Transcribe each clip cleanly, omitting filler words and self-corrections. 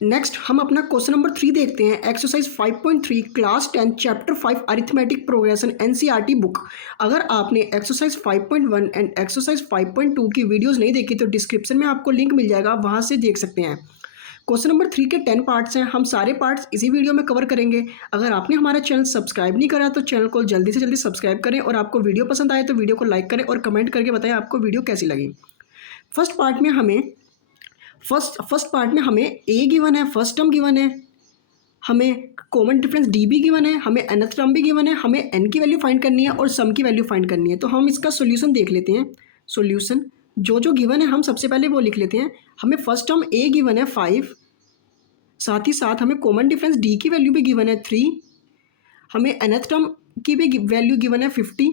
Next हम अपना question number 3 देखते हैं। Exercise 5.3 class 10 chapter 5 arithmetic progression NCERT book. अगर आपने एक्सरसाइज 5.1 एंड एक्सरसाइज 5.2 की वीडियोस नहीं देखी तो डिस्क्रिप्शन में आपको लिंक मिल जाएगा, वहां से देख सकते हैं। क्वेश्चन नंबर 3 के 10 पार्ट्स हैं, हम सारे पार्ट्स इसी वीडियो में कवर करेंगे। अगर आपने हमारा चैनल सब्सक्राइब नहीं करा तो चैनल को जल्दी से जल्दी सब्सक्राइब करें, और आपको वीडियो पसंद आए तो वीडियो को लाइक करें और कमेंट करके बताएं आपको वीडियो कैसी लगी। फर्स्ट पार्ट में हमें ए गिवन है, फर्स्ट टर्म गिवन है, हमें कॉमन डिफरेंस डी भी गिवन है, हमें nth टर्म भी गिवन है, हमें एन की वैल्यू फाइंड करनी है और सम की वैल्यू फाइंड करनी है। तो हम इसका सॉल्यूशन देख लेते हैं। सॉल्यूशन जो गिवन है हम सबसे पहले वो लिख लेते हैं। हमें फर्स्ट टर्म ए गिवन है 5, साथ ही साथ हमें कॉमन डिफरेंस डी की वैल्यू भी गिवन है 3, हमें nth टर्म की भी वैल्यू गिवन है 50,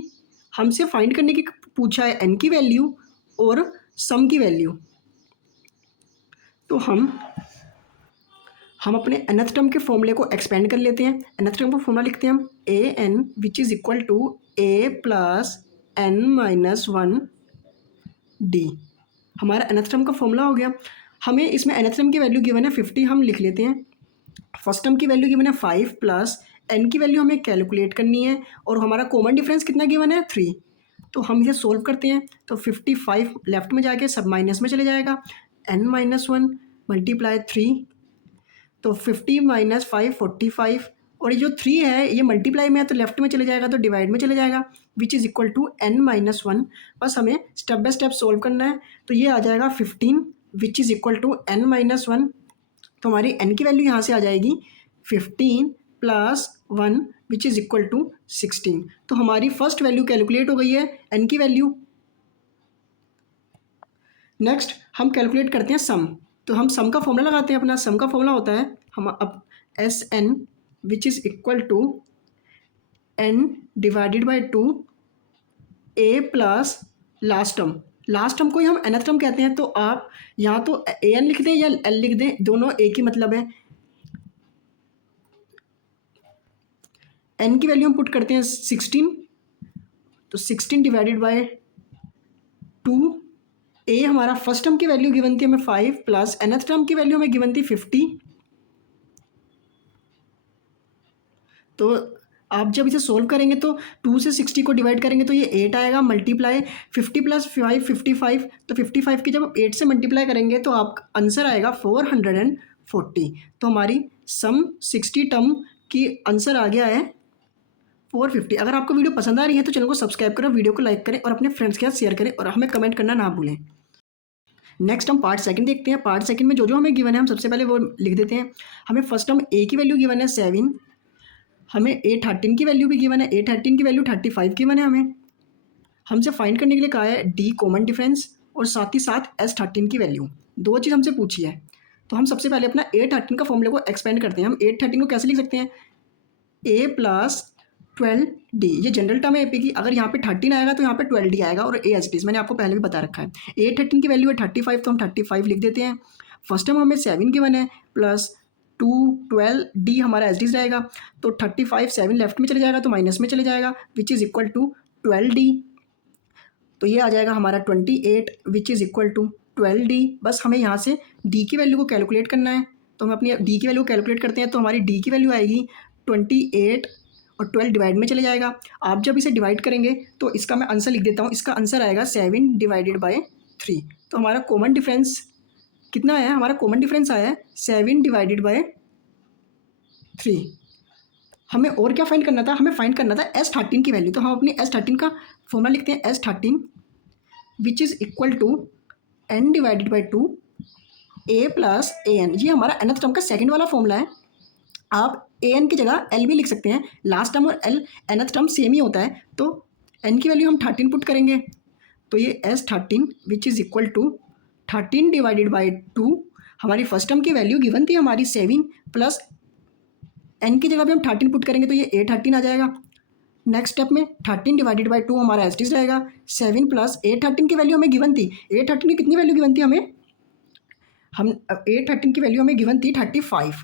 हमसे फाइंड करने की पूछा है एन की वैल्यू और सम की वैल्यू। तो हम अपने nth टर्म के फॉर्मूले को एक्सपेंड कर लेते हैं। nth टर्म का फॉर्मूला लिखते हैं हम a n which is equal to a plus n minus 1 d. हमारा nth टर्म का फॉर्मूला हो गया। हमें इसमें nth टर्म की वैल्यू गिवन है 50, हम लिख लेते हैं। फर्स्ट टर्म की वैल्यू गिवन है 5 प्लस एन की वैल्यू हमें कैलकुलेट करनी है, और हमारा कॉमन डिफरेंस कितना गिवन है 3। तो हम इसे सोल्व करते हैं। तो 55 लेफ्ट में जाके सब माइनस में चले जाएगा, एन माइनस 1 मल्टीप्लाई 3, तो 50 माइनस 5 45, और ये जो 3 है ये मल्टीप्लाई में है तो लेफ्ट में चले जाएगा, तो डिवाइड में चले जाएगा, which is equal to n minus 1। बस हमें स्टेप बाय स्टेप सोल्व करना है। तो ये आ जाएगा 15 which is equal to n minus 1। तो हमारी एन की वैल्यू यहाँ से आ जाएगी 15 plus 1 which is equal to 16। तो हमारी फर्स्ट वैल्यू कैलकुलेट हो गई है, एन की वैल्यू। नेक्स्ट हम कैलकुलेट करते हैं सम। तो हम सम का फॉर्मूला लगाते हैं। अपना सम का फॉर्मूला होता है हम अब S n which is equal to n divided by 2 a plus last term को ही हम nth टर्म कहते हैं। तो आप यहाँ तो ए एन लिख दें या एल लिख दें, दोनों एक ही मतलब है। एन की वैल्यू हम पुट करते हैं 16, तो 16 डिवाइडेड बाय 2। ए हमारा फर्स्ट टर्म की वैल्यू गिवन थी हमें 5 प्लस nth टर्म की वैल्यू हमें गिवन थी 50। तो आप जब इसे सोल्व करेंगे तो 2 से 60 को डिवाइड करेंगे तो ये 8 आएगा, मल्टीप्लाई 50 प्लस 5 55। तो 55 की जब आप 8 से मल्टीप्लाई करेंगे तो आप आंसर आएगा 440। तो हमारी सम 60 टर्म की आंसर आ गया है 450। अगर आपको वीडियो पसंद आ रही है तो चैनल को सब्सक्राइब करें, वीडियो को लाइक करें और अपने फ्रेंड्स के साथ शेयर करें, और हमें कमेंट करना ना भूलें। नेक्स्ट हम पार्ट सेकंड देखते हैं। पार्ट सेकंड में जो हमें गिवन है हम सबसे पहले वो लिख देते हैं। हमें फर्स्ट टर्म ए की वैल्यू गिवन है 7, हमें A13 की वैल्यू भी गिवन है, A13 की वैल्यू 35 गिवन है। हमें हमसे फाइंड करने के लिए कहा है डी कॉमन डिफरेंस और साथ ही साथ S13 की वैल्यू। दो चीज़ हमसे पूछी है। तो हम सबसे पहले अपना A13 का फॉर्मूले को एक्सपेंड करते हैं। हम A13 को कैसे लिख सकते हैं, A प्लस 12D। ये जनरल टर्म है AP की। अगर यहाँ पे 13 आएगा तो यहाँ पे 12D आएगा, और A एच डी मैंने आपको पहले भी बता रखा है। A13 की वैल्यू है 35, तो हम 35 लिख देते हैं। फर्स्ट टर्म हमें 7 गिवन है प्लस 2 12D हमारा एच डी रहेगा। तो 35 7 लेफ्ट में चले जाएगा तो माइनस में चले जाएगा, which is equal to 12D। तो ये आ जाएगा हमारा 28 विच इज़ इक्वल टू 12D। बस हमें यहाँ से D की वैल्यू को कैलकुलेट करना है। तो हम अपनी D की वैल्यू कैलकुलेट करते हैं। तो हमारी D की वैल्यू आएगी 28 और 12 डिवाइड में चले जाएगा। आप जब इसे डिवाइड करेंगे तो इसका मैं आंसर लिख देता हूँ। इसका आंसर आएगा 7 डिवाइडेड बाई 3। तो हमारा कॉमन डिफरेंस कितना है, हमारा कॉमन डिफरेंस आया है 7 डिवाइडेड बाई 3। हमें और क्या फाइंड करना था, हमें फाइंड करना था S13 की वैल्यू। तो हम अपनी S13 का फॉर्मूला लिखते हैं S13 which is equal to n divided by 2 a plus an। ये हमारा nth टर्म का सेकंड वाला फॉर्मूला है। आप an की जगह l भी लिख सकते हैं। लास्ट टर्म और l nth टर्म सेम ही होता है। तो n की वैल्यू हम 13 पुट करेंगे, तो ये S13 which is equal to 13 divided by 2। हमारी फर्स्ट टर्म की वैल्यू गिवन थी हमारी 7 प्लस n की जगह भी हम 13 पुट करेंगे तो ये A13 आ जाएगा। नेक्स्ट स्टेप में 13 डिवाइडेड बाई 2 हमारा एच डी रहेगा। 7 प्लस A13 की वैल्यू हमें गिवन थी। A13 की कितनी वैल्यू गिवन थी हमें, हम A13 की वैल्यू हमें गिवन थी 35,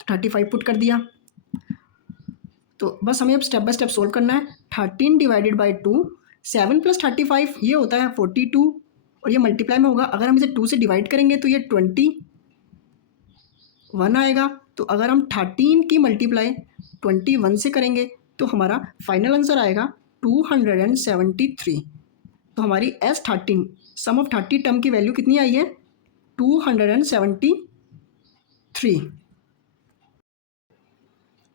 तो 35 पुट कर दिया। तो बस हमें अब स्टेप बाय स्टेप सोल्व करना है। 13 डिवाइडेड बाई 2, 7 प्लस 35 ये होता है 42, और ये मल्टीप्लाई में होगा। अगर हम इसे 2 से डिवाइड करेंगे तो ये 20 1 आएगा। तो अगर हम 13 की मल्टीप्लाई 21 से करेंगे तो हमारा फाइनल आंसर आएगा 273। तो हमारी S13 सम ऑफ 30 टर्म की वैल्यू कितनी आई है? 273।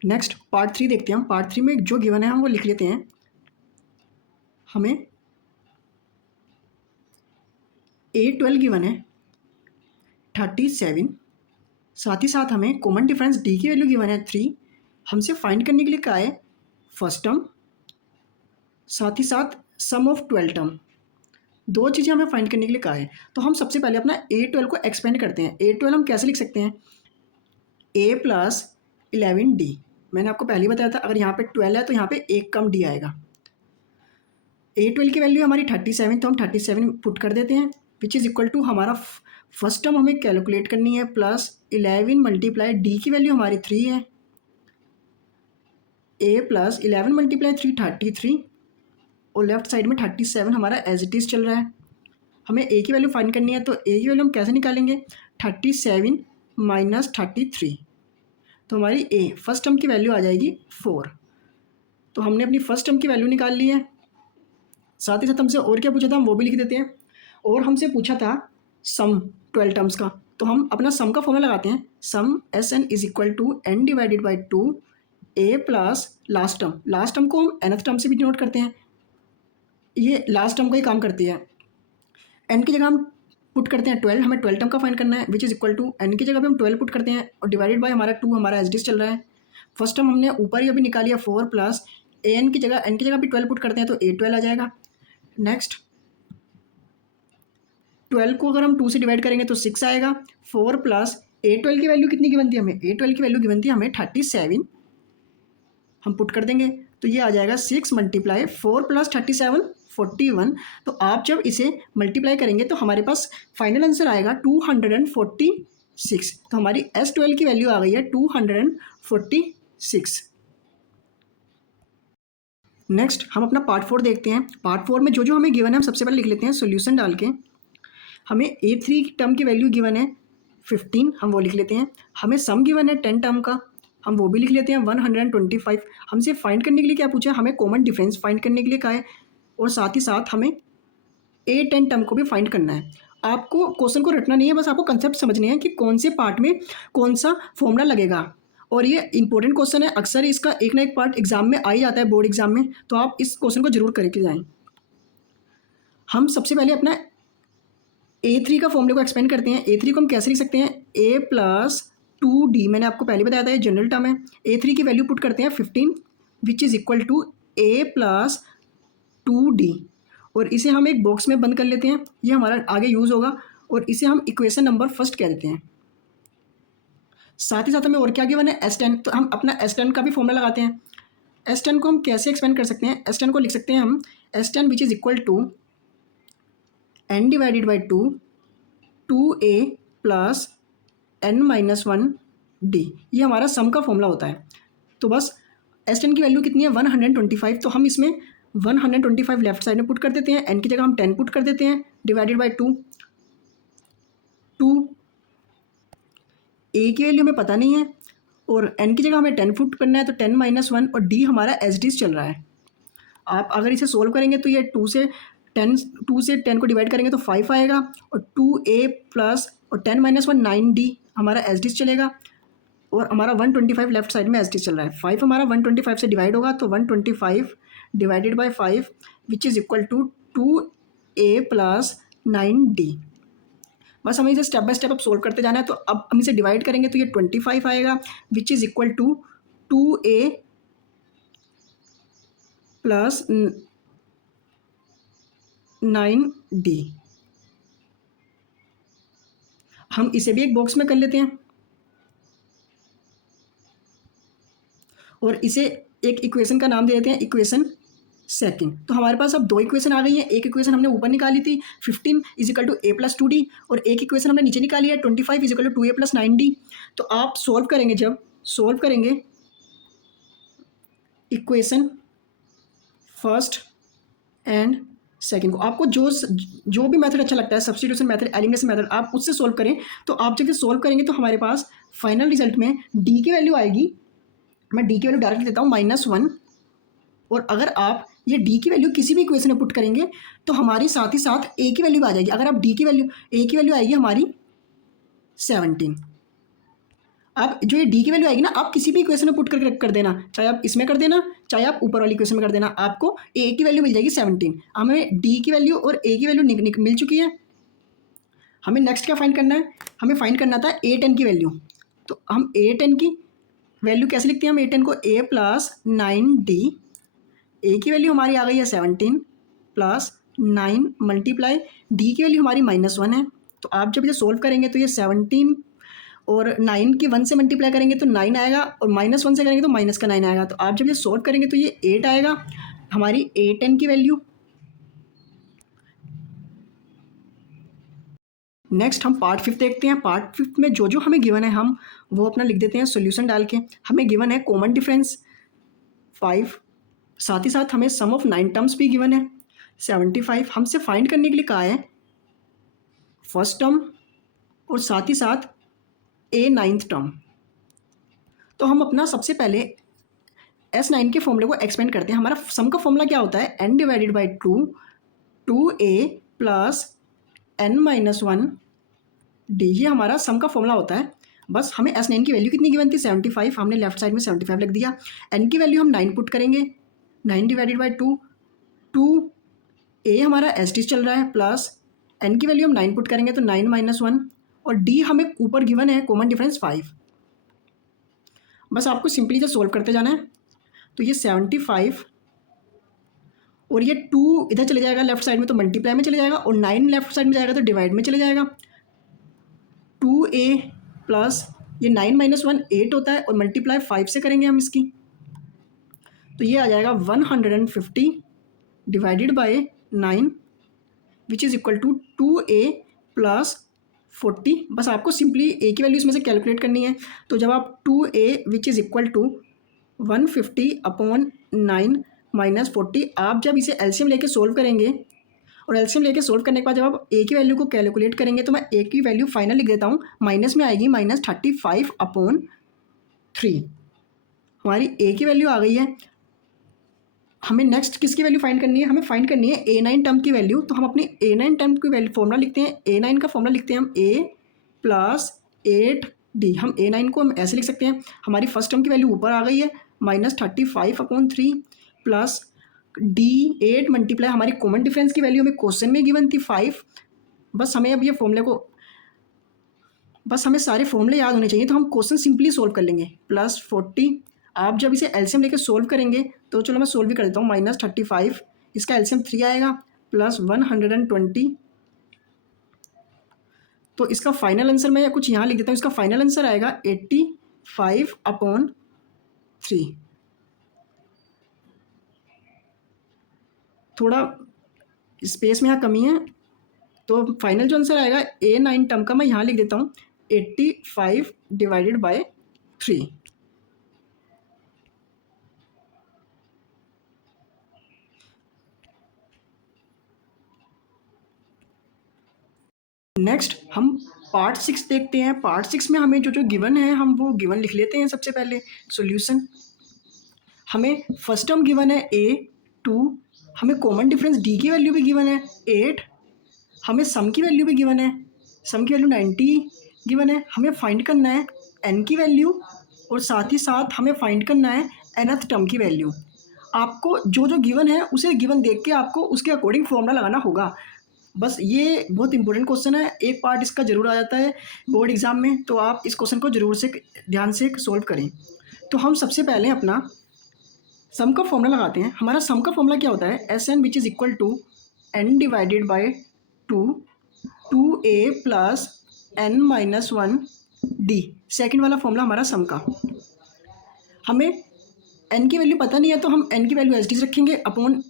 नेक्स्ट पार्ट 3 देखते हैं हम। पार्ट 3 में जो गिवन है हम वो लिख लेते हैं। हमें A12 गिवन है 37, साथ ही साथ हमें कॉमन डिफरेंस D की वैल्यू गिवन है 3। हमसे फाइंड करने के लिए क्या है? फर्स्ट टर्म, साथ ही साथ सम ऑफ 12 टर्म। दो चीज़ें हमें फाइंड करने के लिए कहा है। तो हम सबसे पहले अपना A12 को एक्सपेंड करते हैं। A12 हम कैसे लिख सकते हैं? A plus 11D। मैंने आपको पहले ही बताया था, अगर यहाँ पे 12 है तो यहाँ पे एक कम D आएगा। A12 की वैल्यू हमारी 37, तो हम 37 पुट कर देते हैं, विच इज़ इक्वल टू हमारा फर्स्ट टर्म हमें कैलकुलेट करनी है प्लस 11 मल्टीप्लाई D की वैल्यू हमारी 3 है। A प्लस 11 मल्टीप्लाई 3 33, और लेफ्ट साइड में 37 हमारा एज इट इज़ चल रहा है। हमें A की वैल्यू फाइंड करनी है, तो A की वैल्यू हम कैसे निकालेंगे? 37 माइनस 33, तो हमारी A फर्स्ट टर्म की वैल्यू आ जाएगी 4। तो हमने अपनी फर्स्ट टर्म की वैल्यू निकाल ली है। साथ ही साथ हमसे और क्या पूछा था हम वो भी लिख देते हैं। और हमसे पूछा था सम 12 टर्म्स का, तो हम अपना सम का फॉर्मूला लगाते हैं। Sum Sn is equal to n divided by 2 A plus last term. Last term को हम nth टर्म से भी डिनोट करते हैं, ये लास्ट टर्म का ही काम करती है। n की जगह हम पुट करते हैं 12, हमें 12 टर्म का फाइंड करना है, which is equal to n की जगह पे हम 12 पुट करते हैं और डिवाइडेड बाय हमारा 2 हमारा एच चल रहा है। फर्स्ट टर्म हमने ऊपर ही अभी निकाली है 4 प्लस n की जगह भी 12 पुट करते हैं तो A12 आ जाएगा। नेक्स्ट 12 को अगर हम 2 से डिवाइड करेंगे तो 6 आएगा। 4 प्लस A12 की वैल्यू कितनी गिवन थी हमें? A12 की वैल्यू गिवन थी हमें 37, हम पुट कर देंगे तो ये आ जाएगा 6 मल्टीप्लाई 4 प्लस 37 41। तो आप जब इसे मल्टीप्लाई करेंगे तो हमारे पास फाइनल आंसर आएगा 246। तो हमारी S12 की वैल्यू आ गई है 246। नेक्स्ट हम अपना पार्ट 4 देखते हैं। पार्ट 4 में जो जो हमें गिवन है हम सबसे पहले लिख लेते हैं सोल्यूशन डाल के। हमें A3 टर्म की वैल्यू गिवन है 15, हम वो लिख लेते हैं। हमें सम गिवन है 10 टर्म का, हम वो भी लिख लेते हैं 125। हमसे फाइंड करने के लिए क्या पूछा? हमें कॉमन डिफरेंस फाइंड करने के लिए कहा है, और साथ ही साथ हमें A10 टर्म को भी फाइंड करना है। आपको क्वेश्चन को रटना नहीं है, बस आपको कंसेप्ट समझने हैं कि कौन से पार्ट में कौन सा फॉर्मूला लगेगा। और ये इंपॉर्टेंट क्वेश्चन है, अक्सर इसका एक ना एक पार्ट एग्जाम में आ ही जाता है, बोर्ड एग्जाम में, तो आप इस क्वेश्चन को जरूर करके जाएं। हम सबसे पहले अपना A3 का फॉर्मूले को एक्सपेंड करते हैं। A3 को हम कैसे लिख सकते हैं? A प्लस 2D, मैंने आपको पहले बताया था ये जनरल टर्म है। A3 की वैल्यू पुट करते हैं 15, which is equal to A plus 2D, और इसे हम एक बॉक्स में बंद कर लेते हैं, ये हमारा आगे यूज़ होगा, और इसे हम इक्वेशन नंबर फर्स्ट कह देते हैं। साथ ही साथ हमें और क्या गिवन है? S10, तो हम अपना S10 का भी फॉर्मूला लगाते हैं। S10 को हम कैसे एक्सपेंड कर सकते हैं? S10 को लिख सकते हैं हम S10 which is equal to n divided by 2A plus n minus 1D, ये हमारा सम का फॉर्मूला होता है। तो बस S10 की वैल्यू कितनी है? 125, तो हम इसमें 125 लेफ्ट साइड में पुट कर देते हैं, n की जगह हम 10 पुट कर देते हैं, डिवाइडेड बाई 2। A की वैल्यू हमें पता नहीं है और n की जगह हमें 10 पुट करना है, तो 10 माइनस 1, और D हमारा एज डी चल रहा है। आप अगर इसे सोल्व करेंगे तो ये 2 से 10 को डिवाइड करेंगे तो 5 आएगा, और 2A प्लस और 10 माइनस 1 9D हमारा एज डी चलेगा, और हमारा 125 लेफ्ट साइड में एज डी चल रहा है। 5 हमारा 125 से डिवाइड होगा, तो 125 divided by 5 which is equal to 2A plus 9D। बस हमें इसे स्टेप बाय स्टेप अब सोल्व करते जाना है। तो अब हम इसे डिवाइड करेंगे तो ये 25 आएगा, which is equal to 2A plus 9D। हम इसे भी एक बॉक्स में कर लेते हैं और इसे एक इक्वेशन का नाम दे देते हैं इक्वेशन सेकंड। तो हमारे पास अब दो इक्वेशन आ गई हैं। एक इक्वेशन हमने ऊपर निकाली थी 15 is equal to A plus 2D, और एक इक्वेशन हमने नीचे निकाली है 25 is equal to 2A plus 9D। तो आप सॉल्व करेंगे, जब सॉल्व करेंगे इक्वेशन फर्स्ट एंड सेकंड को आपको जो भी मेथड अच्छा लगता है, सब्स्टिट्यूशन मेथड, एलिमिनेशन मेथड, आप उससे सोल्व करें। तो आप जब ये सोल्व करेंगे तो हमारे पास फाइनल रिजल्ट में डी की वैल्यू आएगी। मैं डी की वैल्यू डायरेक्ट देता हूँ -1। और अगर आप ये डी की वैल्यू किसी भी इक्वेशन में पुट करेंगे तो हमारी साथ ही साथ ए की वैल्यू आ जाएगी। अगर आप डी की वैल्यू, ए की वैल्यू आएगी हमारी 17। आप जो ये डी की वैल्यू आएगी ना, आप किसी भी इक्वेशन में पुट कर देना, चाहे आप इसमें कर देना, चाहे आप ऊपर वाली इक्वेशन में कर देना, आपको ए की वैल्यू मिल जाएगी 17। हमें डी की वैल्यू और ए की वैल्यू मिल चुकी है। हमें नेक्स्ट क्या फाइंड करना है? हमें फाइंड करना था A10 की वैल्यू। तो हम A10 की वैल्यू कैसे लिखते हैं? हम A10 को a प्लस 9D, ए की वैल्यू हमारी आ गई है 17 प्लस 9 मल्टीप्लाई डी की वैल्यू हमारी -1 है। तो आप जब इसे सोल्व करेंगे तो ये 17 और 9 की 1 से मल्टीप्लाई करेंगे तो 9 आएगा, और -1 से करेंगे तो माइनस का 9 आएगा। तो आप जब ये सोल्व करेंगे तो ये 8 आएगा हमारी A10 की वैल्यू। नेक्स्ट हम पार्ट 5 देखते हैं। पार्ट 5 में जो हमें गिवन है हम वो अपना लिख देते हैं सॉल्यूशन डाल के। हमें गिवन है कॉमन डिफरेंस 5, साथ ही साथ हमें सम ऑफ 9 टर्म्स भी गिवन है 75। हमसे फाइंड करने के लिए कहा है फर्स्ट टर्म और साथ ही साथ ए 9th टर्म। तो हम अपना सबसे पहले S9 के फॉर्मूले को एक्सपेंड करते हैं। हमारा सम का फॉर्मूला क्या होता है? n divided by 2a plus n-1 D, ये हमारा सम का फॉर्मूला होता है। बस हमें S9 की वैल्यू कितनी गिवन थी? 75। हमने लेफ्ट साइड में 75 लिख दिया। n की वैल्यू हम 9 पुट करेंगे, 9 डिवाइडेड बाई 2a हमारा एस टी चल रहा है, प्लस n की वैल्यू हम 9 पुट करेंगे तो 9-1, और d हमें ऊपर गिवन है कॉमन डिफरेंस 5। बस आपको सिंपली जो सोल्व करते जाना है। तो ये 75 और ये 2 इधर चले जाएगा लेफ्ट साइड में तो मल्टीप्लाई में चले जाएगा, और 9 लेफ्ट साइड में जाएगा तो डिवाइड में चले जाएगा। 2a प्लस ये 9-1 8 होता है, और मल्टीप्लाई 5 से करेंगे हम इसकी, तो ये आ जाएगा 150 divided by 9 which is equal to 2a plus 40। बस आपको सिंपली a की वैल्यू इसमें से कैलकुलेट करनी है। तो जब आप 2a which is equal to 150/9 minus 40, आप जब इसे एलसीएम लेके सोल्व करेंगे, और एलसीएम लेके सोल्व करने के बाद जब आप ए की वैल्यू को कैलकुलेट करेंगे, तो मैं ए की वैल्यू फाइनल लिख देता हूँ, माइनस में आएगी -35/3। हमारी ए की वैल्यू आ गई है। हमें नेक्स्ट किसकी वैल्यू फाइंड करनी है? हमें फाइंड करनी है A9 टर्म की वैल्यू। तो हम अपनी A9 टर्म की वैल्यू फॉर्मूला लिखते हैं। A9 का फॉर्मूला लिखते हैं हम a प्लस 8d। हम A9 को हम ऐसे लिख सकते हैं, हमारी फर्स्ट टर्म की वैल्यू ऊपर आ गई है -35/3 प्लस d 8 मल्टीप्लाई हमारी कॉमन डिफरेंस की वैल्यू हमें क्वेश्चन में गिवन थी 5। बस हमें अब ये फॉर्मूले को, बस हमें सारे फॉर्मूले याद होने चाहिए, तो हम क्वेश्चन सिंपली सोल्व कर लेंगे। +40, आप जब इसे एलसीएम लेके सोल्व करेंगे तो चलो मैं सोल्व भी कर देता हूँ। -35, इसका एलसीएम 3 आएगा, प्लस 120। तो इसका फाइनल आंसर मैं कुछ यहाँ लिख देता हूँ। इसका फाइनल आंसर आएगा 85/3। थोड़ा स्पेस में यहाँ कमी है, तो फाइनल जो आंसर आएगा A9 टर्म का मैं यहाँ लिख देता हूँ 85 डिवाइडेड बाय 3। नेक्स्ट हम पार्ट 6 देखते हैं। पार्ट 6 में हमें जो गिवन है हम वो गिवन लिख लेते हैं। सबसे पहले सॉल्यूशन, हमें फर्स्ट टर्म गिवन है A2, हमें कॉमन डिफरेंस D की वैल्यू भी गिवन है 8, हमें सम की वैल्यू भी गिवन है, सम की वैल्यू 90 गिवन है। हमें फाइंड करना है n की वैल्यू, और साथ ही साथ हमें फाइंड करना है nth टर्म की वैल्यू। आपको जो गिवन है उसे गिवन देख के आपको उसके अकॉर्डिंग फॉर्मूला लगाना होगा। बस ये बहुत इंपॉर्टेंट क्वेश्चन है, एक पार्ट इसका ज़रूर आ जाता है बोर्ड एग्जाम में, तो आप इस क्वेश्चन को ज़रूर से ध्यान से सोल्व करें। तो हम सबसे पहले अपना सम का फॉर्मूला लगाते हैं। हमारा सम का फॉर्मूला क्या होता है? Sn which is equal to n divided by 2a plus n-1 d। Second वाला फॉर्मूला हमारा सम का। हमें n की वैल्यू पता नहीं है, तो हम n की वैल्यू एज इट इज रखेंगे अपॉन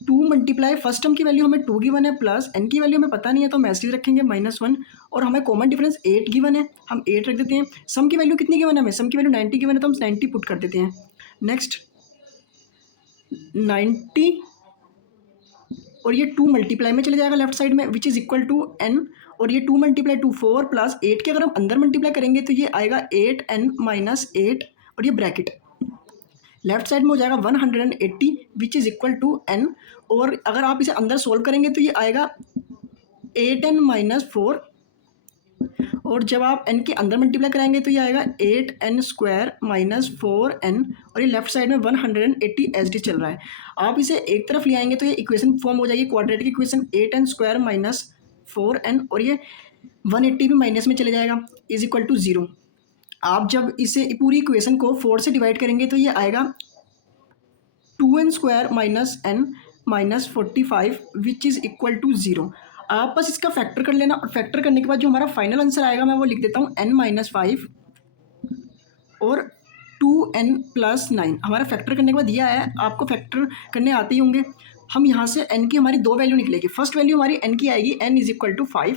2 मल्टीप्लाई फर्स्ट टर्म की वैल्यू हमें 2 गिवन है, प्लस n की वैल्यू हमें पता नहीं है तो हम एज इट इज रखेंगे -1, और हमें कॉमन डिफरेंस 8 गिवन है, हम 8 रख देते हैं। सम की वैल्यू कितनी गिवन है? हमें सम की वैल्यू 90 गिवन है, तो हम 90 पुट कर देते हैं। नेक्स्ट 90 और ये 2 मल्टीप्लाई में चले जाएगा लेफ्ट साइड में which is equal to n, और ये 2 मल्टीप्लाई 2 4 प्लस 8 के अगर हम अंदर मल्टीप्लाई करेंगे तो ये आएगा 8n माइनस 8 और ये ब्रैकेट लेफ्ट साइड में हो जाएगा 180 which is equal to n, और अगर आप इसे अंदर सोल्व करेंगे तो ये आएगा 8n माइनस 4, और जब आप n के अंदर मल्टीप्लाई कराएंगे तो ये आएगा 8n स्क्वायर माइनस 4n, और ये लेफ्ट साइड में 180 एच डी चल रहा है। आप इसे एक तरफ ले आएंगे तो ये इक्वेशन फॉर्म हो जाएगी quadratic equation 8n square minus 4n, और ये 180 भी माइनस में चले जाएगा इज इक्वल टू 0। आप जब इसे पूरी इक्वेशन को 4 से डिवाइड करेंगे तो ये आएगा 2n square minus n minus 45 which is equal to 0। आप बस इसका फैक्टर कर लेना, और फैक्टर करने के बाद जो हमारा फाइनल आंसर आएगा मैं वो लिख देता हूँ n माइनस 5 और 2n प्लस 9। हमारा फैक्टर करने के बाद ये आया है, आपको फैक्टर करने आते ही होंगे। हम यहाँ से n की हमारी दो वैल्यू निकलेगी। फर्स्ट वैल्यू हमारी n की आएगी n इज इक्वल टू 5,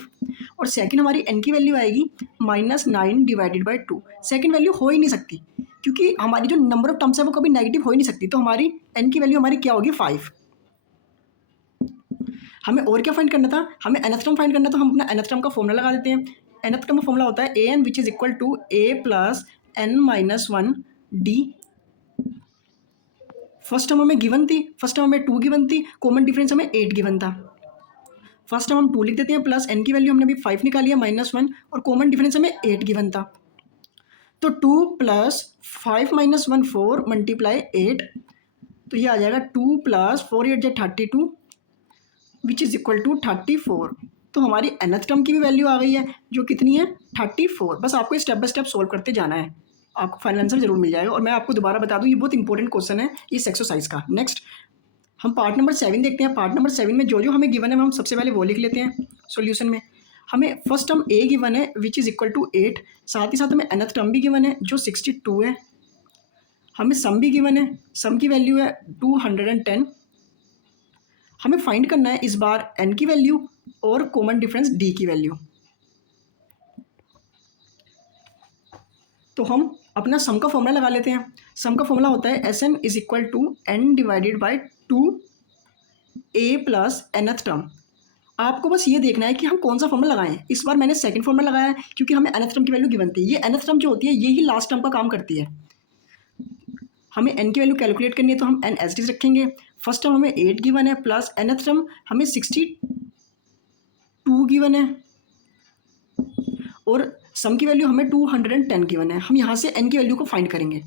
और सेकंड हमारी n की वैल्यू आएगी minus 9 divided by 2। Second value हो ही नहीं सकती क्योंकि हमारी जो नंबर ऑफ टर्म्स है वो कभी नेगेटिव हो ही नहीं सकती, तो हमारी n की वैल्यू हमारी क्या होगी 5। हमें और क्या फाइंड करना था, हमें nth टर्म फाइंड करना, तो हम अपना nth टर्म का फॉर्मूला लगा देते हैं। nth टर्म का फॉर्मूला होता है an which is equal to a plus n minus 1 d। First term हमें गिवन थी, फर्स्ट टर्म हमें 2 गिवन थी, कॉमन डिफरेंस हमें 8 गिवन था। फर्स्ट टर्म हम 2 लिख देते हैं, प्लस n की वैल्यू हमने अभी 5 निकाली है माइनस 1, और कॉमन डिफरेंस हमें 8 गिवन था। तो 2 प्लस 5 माइनस 1 4 मल्टीप्लाई 8, तो ये आ जाएगा 2 प्लस 4 8 जो 32 विच इज़ इक्वल टू 34। तो हमारी nth टर्म की भी वैल्यू आ गई है जो कितनी है 34। बस आपको स्टेप बाय स्टेप सोल्व करते जाना है, आपको फाइनल आंसर जरूर मिल जाएगा। और मैं आपको दोबारा बता दूं ये बहुत इंपॉर्टेंट क्वेश्चन है इस एक्सरसाइज का। नेक्स्ट हम पार्ट नंबर 7 देखते हैं। पार्ट नंबर 7 में जो जो हमें गिवन है हम सबसे पहले वो लिख लेते हैं सॉल्यूशन में। हमें फर्स्ट टर्म a गिवन है विच इज़ इक्वल टू 8, साथ ही साथ हमें nth टर्म भी गिवन है जो 62 है। हमें सम भी गिवन है, सम की वैल्यू है 210। हमें फाइंड करना है इस बार n की वैल्यू और कॉमन डिफरेंस d की वैल्यू। तो हम अपना सम का फॉर्मूला लगा लेते हैं। सम का फॉर्मूला होता है Sn is equal to n divided by 2a plus nth term. आपको बस ये देखना है कि हम कौन सा फॉर्मूला लगाएं। इस बार मैंने सेकंड फॉर्मूला लगाया है क्योंकि हमें nth टर्म की वैल्यू गिवन थी। ये nth टर्म जो होती है ये ही लास्ट टर्म का काम करती है। हमें n की वैल्यू कैलकुलेट करनी है तो हम n एज इट इज रखेंगे। फर्स्ट टर्म हमें 8 गिवन है, प्लस nth टर्म हमें 62 गिवन है, और सम की वैल्यू हमें 210 गिवन है। हम यहाँ से n की वैल्यू को फाइंड करेंगे।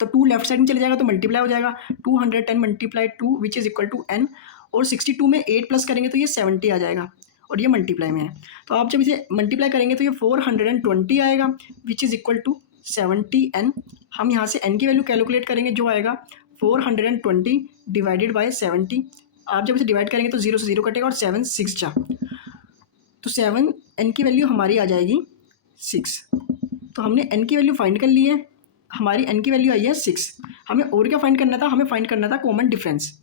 तो 2 लेफ्ट साइड में चले जाएगा तो मल्टीप्लाई हो जाएगा 210 multiply 2 which is equal to n, और 62 में 8 प्लस करेंगे तो ये 70 आ जाएगा, और ये मल्टीप्लाई में है। तो आप जब इसे मल्टीप्लाई करेंगे तो ये 420 आएगा which is equal to 70n। हम यहाँ से n की वैल्यू कैलकुलेट करेंगे जो आएगा 420 डिवाइडेड बाई 70। आप जब इसे डिवाइड करेंगे तो 0 से 0 कटेगा और 7 6 जा, तो 7 n की वैल्यू हमारी आ जाएगी 6। तो हमने n की वैल्यू फाइंड कर ली है, हमारी n की वैल्यू आई है 6। हमें और क्या फाइंड करना था, हमें फाइंड करना था कॉमन डिफरेंस।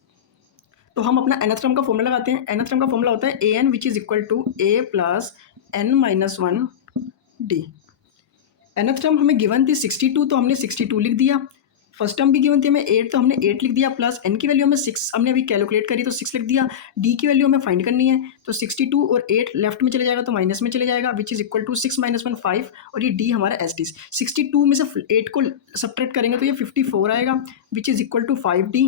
तो हम अपना nth टर्म का फॉर्मूला लगाते हैं। nth टर्म का फॉर्मूला होता है an which is equal to a plus n minus 1 d। nth term हमें गिवन थी 62, तो हमने 62 लिख दिया। फर्स्ट टर्म भी गिवन थी हमें 8, तो हमने 8 लिख दिया, प्लस n की वैल्यू हमें 6 हमने अभी कैलकुलेट करी तो 6 लिख दिया। d की वैल्यू हमें फाइंड करनी है, तो 62 और 8 लेफ्ट में चले जाएगा तो माइनस में चले जाएगा which is equal to 6 minus 1 5, और ये d हमारा एस डी। 62 में से 8 को सब्ट्रैक्ट करेंगे तो ये 54 आएगा which is equal to 5d।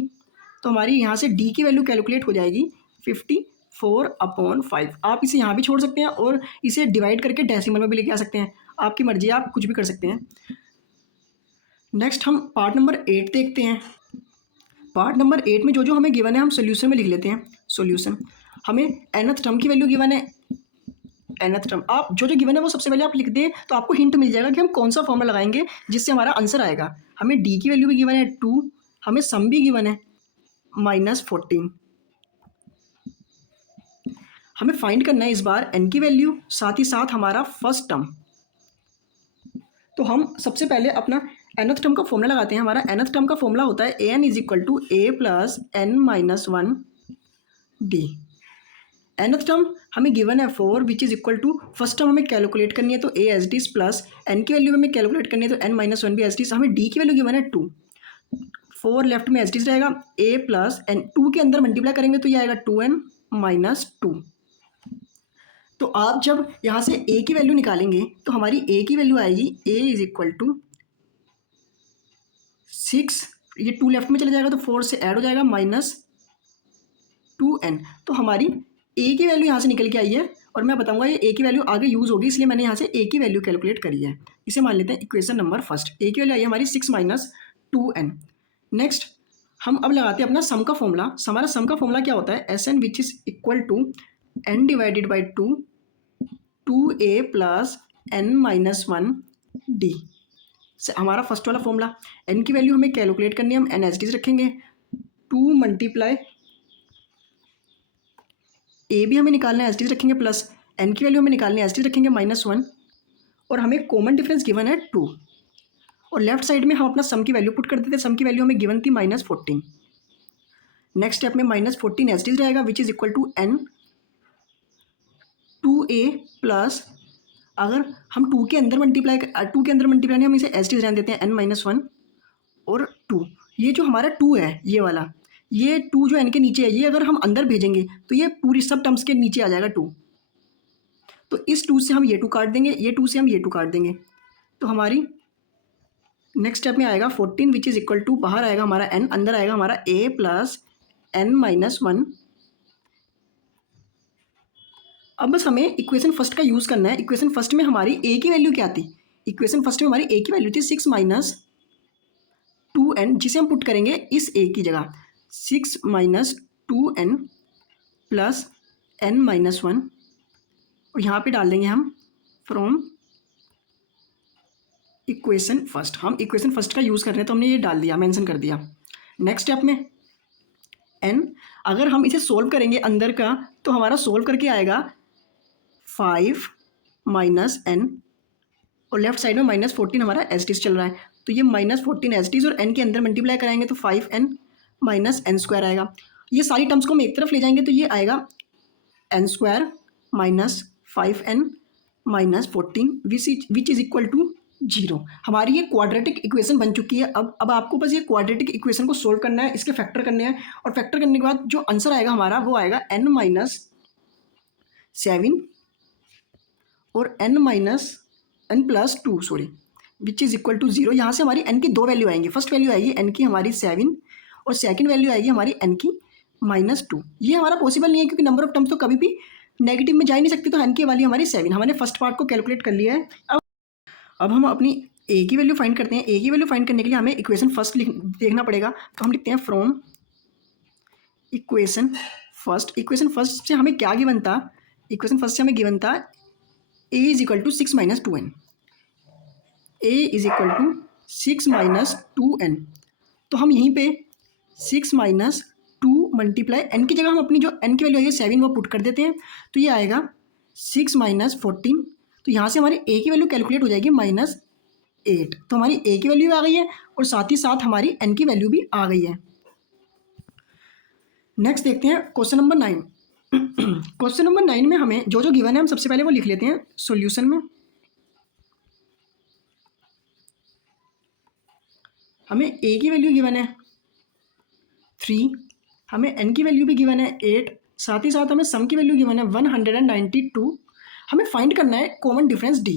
तो हमारी यहाँ से d की वैल्यू कैलकुलेट हो जाएगी 54/5। आप इसे यहाँ भी छोड़ सकते हैं और इसे डिवाइड करके डेसिमल में भी लेके आ सकते हैं, आपकी मर्जी है, आप कुछ भी कर सकते हैं। नेक्स्ट हम पार्ट नंबर 8 देखते हैं। पार्ट नंबर 8 में जो जो हमें गिवन है हम सोल्यूशन में लिख लेते हैं। सोल्यूशन हमें nth टर्म की वैल्यू गिवन है। nth टर्म आप जो जो गिवन है वो सबसे पहले आप लिख दें तो आपको हिंट मिल जाएगा कि हम कौन सा फॉर्मूला लगाएंगे जिससे हमारा आंसर आएगा। हमें d की वैल्यू भी गिवन है 2, हमें सम भी गिवन है -14। हमें फाइंड करना है इस बार n की वैल्यू, साथ ही साथ हमारा फर्स्ट टर्म। तो हम सबसे पहले अपना nth टर्म का फॉर्मूला लगाते हैं। हमारा nth टर्म का फॉर्मूला होता है an is equal to a plus n minus 1 d। nth term हमें गिवन है 4 which is equal to, first term हमें कैलकुलेट करनी है तो a एस डीज प्लस n की वैल्यू हमें कैलकुलेट करनी है तो n माइनस 1 भी एस डीज। हमें d की वैल्यू गिवन है 2, 4 लेफ्ट में एस डीज रहेगा, a प्लस n 2 के अंदर मल्टीप्लाई करेंगे तो ये आएगा 2n, -2। तो आप जब यहाँ से a की वैल्यू निकालेंगे तो हमारी a की वैल्यू आएगी a इज इक्वल टू 6, ये 2 लेफ्ट में चला जाएगा तो 4 से ऐड हो जाएगा -2n। तो हमारी a की वैल्यू यहाँ से निकल के आई है और मैं बताऊंगा ये a की वैल्यू आगे यूज़ होगी, इसलिए मैंने यहाँ से a की वैल्यू कैलकुलेट करी है। इसे मान लेते हैं इक्वेशन नंबर फर्स्ट। a की वैल्यू आई है हमारी 6 - 2n। नेक्स्ट हम अब लगाते हैं अपना सम का फॉर्मूला। हमारा सम का फॉर्मूला क्या होता है, Sn which is equal to n divided by 2a plus n-1 d। हमारा फर्स्ट वाला फॉर्मूला, n की वैल्यू हमें कैलकुलेट करनी है, हम n एज इट रखेंगे, 2 मल्टीप्लाई a भी हमें निकालना है एज इट रखेंगे, प्लस n की वैल्यू हमें निकालनी है एज इट रखेंगे -1, और हमें कॉमन डिफरेंस गिवन है 2, और लेफ्ट साइड में हम अपना सम की वैल्यू पुट कर देते हैं। सम की वैल्यू हमें गिवन थी -14। नेक्स्ट स्टेप में -14 एज इट रहेगा which is equal to n 2a plus, अगर हम 2 के अंदर मल्टीप्लाई नहीं, हम इसे एज इट रहने देते हैं n-1 और 2। ये जो हमारा 2 है ये वाला, ये 2 जो n के नीचे है, ये अगर हम अंदर भेजेंगे तो ये पूरी सब टर्म्स के नीचे आ जाएगा 2। तो इस 2 से हम ये 2 काट देंगे, ये 2 से हम ये 2 काट देंगे, तो हमारी नेक्स्ट स्टेप में आएगा 14 विच इज इक्वल टू, बाहर आएगा हमारा n, अंदर आएगा हमारा a प्लस n-1। अब बस हमें इक्वेशन फर्स्ट का यूज़ करना है। इक्वेशन फर्स्ट में हमारी a की वैल्यू क्या थी, इक्वेशन फर्स्ट में हमारी a की वैल्यू थी 6 - 2n, जिसे हम पुट करेंगे इस a की जगह, 6 - 2n प्लस n-1, और यहाँ पे डाल देंगे हम फ्रॉम इक्वेशन फर्स्ट। हम इक्वेशन फर्स्ट का यूज़ कर रहे हैं तो हमने ये डाल दिया, मेंशन कर दिया। नेक्स्ट स्टेप में n, अगर हम इसे सोल्व करेंगे अंदर का तो हमारा सोल्व करके आएगा 5 - n, और लेफ्ट साइड में -14 हमारा एज टीज चल रहा है, तो ये -14 एज टीज और n के अंदर मल्टीप्लाई कराएंगे तो 5n - n² आएगा। ये सारी टर्म्स को हम एक तरफ ले जाएंगे तो ये आएगा n² - 5n - 14 which is equal to 0। हमारी ये क्वाड्रेटिक इक्वेशन बन चुकी है। अब आपको बस ये क्वाड्रेटिक इक्वेशन को सोल्व करना है, इसके फैक्टर करने हैं, और फैक्टर करने के बाद जो आंसर आएगा हमारा वो आएगा n-7 और n+2 sorry which is equal to 0। यहाँ से हमारी n की दो वैल्यू आएंगी। फर्स्ट वैल्यू आएगी n की हमारी 7 और सेकंड वैल्यू आएगी हमारी n की -2। ये हमारा पॉसिबल नहीं है क्योंकि नंबर ऑफ टर्म्स तो कभी भी नेगेटिव में जा ही नहीं सकती, तो n की वैल्यू हमारी 7। हमने फर्स्ट पार्ट को कैलकुलेट कर लिया है। अब हम अपनी a की वैल्यू फाइंड करते हैं। a की वैल्यू फाइंड करने के लिए हमें इक्वेशन फर्स्ट देखना पड़ेगा, तो हम लिखते हैं from equation first. Equation first से हमें क्या गिवन था, इक्वेशन फर्स्ट से हमें गिवन था a is equal to 6 - 2n, a is equal to 6 - 2n। तो हम यहीं पे 6 - 2 मल्टीप्लाई n की जगह हम अपनी जो n की वैल्यू है 7 वो पुट कर देते हैं, तो ये आएगा 6 - 14। तो यहाँ से हमारी a की वैल्यू कैलकुलेट हो जाएगी -8। तो हमारी a की वैल्यू आ गई है और साथ ही साथ हमारी n की वैल्यू भी आ गई है। नेक्स्ट देखते हैं क्वेश्चन नंबर 9। क्वेश्चन नंबर 9 में हमें जो जो गिवन है हम सबसे पहले वो लिख लेते हैं सॉल्यूशन में। हमें a की वैल्यू गिवन है 3, हमें n की वैल्यू भी गिवन है 8, साथ ही साथ हमें सम की वैल्यू गिवन है 192। हमें फाइंड करना है कॉमन डिफरेंस d।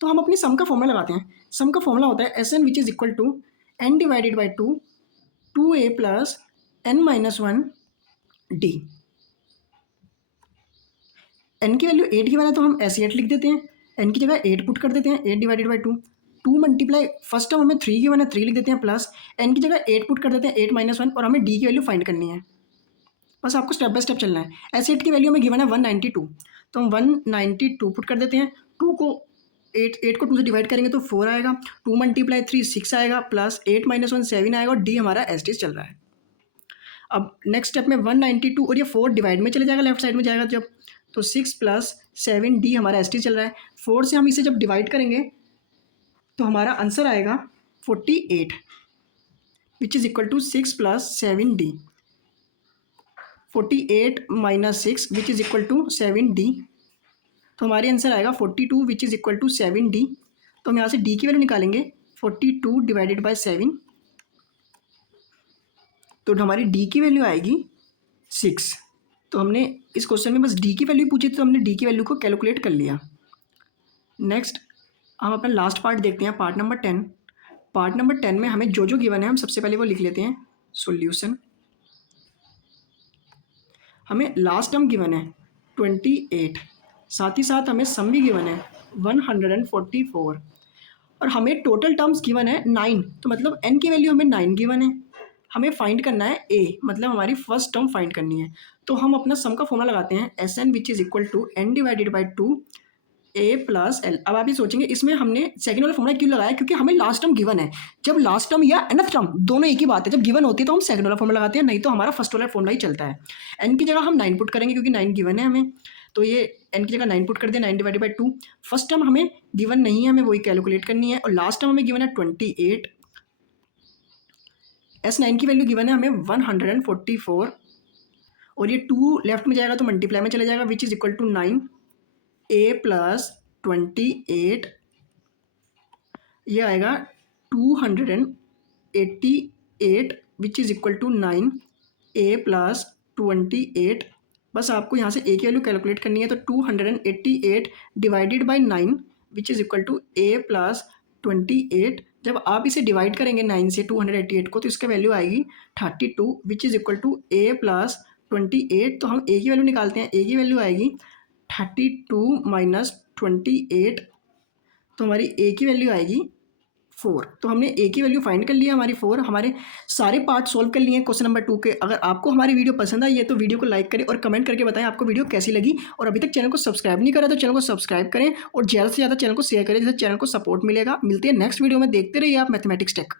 तो हम अपनी सम का फॉर्मूला लगाते हैं। सम का फॉर्मूला होता है Sn which is equal to n divided by 2 2a plus n-1 d। n की वैल्यू 8 गिवन है तो हम ऐसे 8 लिख देते हैं, n की जगह 8 पुट कर देते हैं, 8 divided by 2 multiply first term हमें 3 गिवन है 3 लिख देते हैं, प्लस n की जगह 8 पुट कर देते हैं 8-1, और हमें d की वैल्यू फाइंड करनी है। बस आपको स्टेप बाय स्टेप चलना है। ऐसे 8 की वैल्यू हमें गिवन है 192, तो हम 192 पुट कर देते हैं। 2 को 8 को 2 से डिवाइड करेंगे तो 4 आएगा, 2 × 3 6 आएगा, प्लस 8-1 7 आएगा, और d हमारा एज इट चल रहा है। अब नेक्स्ट स्टेप में 192 और ये 4 डिवाइड में चले जाएगा, लेफ्ट साइड में जाएगा जब, तो 6 + 7 d हमारा एस टी चल रहा है। 4 से हम इसे जब डिवाइड करेंगे तो हमारा आंसर आएगा 48 which is equal to 6 + 7 d। 48 - 6 which is equal to 7 d। तो हमारे आंसर आएगा 42 which is equal to 7 d। तो हम यहाँ से d की वैल्यू निकालेंगे 42 डिवाइडेड बाई 7, तो हमारी d की वैल्यू आएगी 6। तो हमने इस क्वेश्चन में बस डी की वैल्यू पूछी थी, तो हमने डी की वैल्यू को कैलकुलेट कर लिया। नेक्स्ट हम अपना लास्ट पार्ट देखते हैं, पार्ट नंबर 10। पार्ट नंबर 10 में हमें जो जो गिवन है हम सबसे पहले वो लिख लेते हैं, सॉल्यूशन। हमें लास्ट टर्म गिवन है 28, साथ ही साथ हमें सम भी गिवन है 144, और हमें टोटल टर्म्स गिवन है 9, तो मतलब n की वैल्यू हमें 9 गिवन है। हमें फाइंड करना है a, मतलब हमारी फर्स्ट टर्म फाइंड करनी है। तो हम अपना सम का फॉर्मूला लगाते हैं, S n which is equal to n divided by 2 a plus l. अब आप ये सोचेंगे इसमें हमने सेकंड वाला फॉर्मूला क्यों लगाया, क्योंकि हमें लास्ट टर्म गिवन है। जब लास्ट टर्म या nth टर्म दोनों एक ही बात है, जब गिवन होती है तो हम सेकंड वाला फॉर्मूला लगाते हैं, नहीं तो हमारा फर्स्ट वाला फॉर्मूला ही चलता है। n की जगह हम 9 पुट करेंगे क्योंकि 9 गिवन है हमें, तो ये n की जगह 9 पुट कर दिया, 9 डिवाइडेड बाई 2। फर्स्ट टर्म हमें गिवन नहीं है, हमें वही कैलकुलेट करनी है, और लास्ट टर्म हमें गिवन है 28। S9 की वैल्यू गिवन है हमें 144, और ये 2 लेफ्ट में जाएगा तो मल्टीप्लाई में चले जाएगा, which is equal to 9 a plus 28, ये आएगा 288 which is equal to 9 a plus 28। बस आपको यहाँ से a की वैल्यू कैलकुलेट करनी है, तो 288 divided by 9 which is equal to a plus 28। जब आप इसे डिवाइड करेंगे 9 से 288 को, तो इसका वैल्यू आएगी 32 which is equal to a plus 28। तो हम a की वैल्यू निकालते हैं, a की वैल्यू आएगी 32 माइनस 28, तो हमारी a की वैल्यू आएगी 4। तो हमने a की वैल्यू फाइंड कर लिया, हमारी 4। हमारे सारे पार्ट सॉल्व कर लिए हैं क्वेश्चन नंबर 2 के। अगर आपको हमारी वीडियो पसंद आई है तो वीडियो को लाइक करें और कमेंट करके बताएं आपको वीडियो कैसी लगी, और अभी तक चैनल को सब्सक्राइब नहीं करा तो चैनल को सब्सक्राइब करें और ज़्यादा से ज़्यादा चैनल को शेयर करें, जिससे चैनल को सपोर्ट मिलेगा। मिलते हैं नेक्स्ट वीडियो में, देखते रहिए आप मैथमेटिक्स टेक।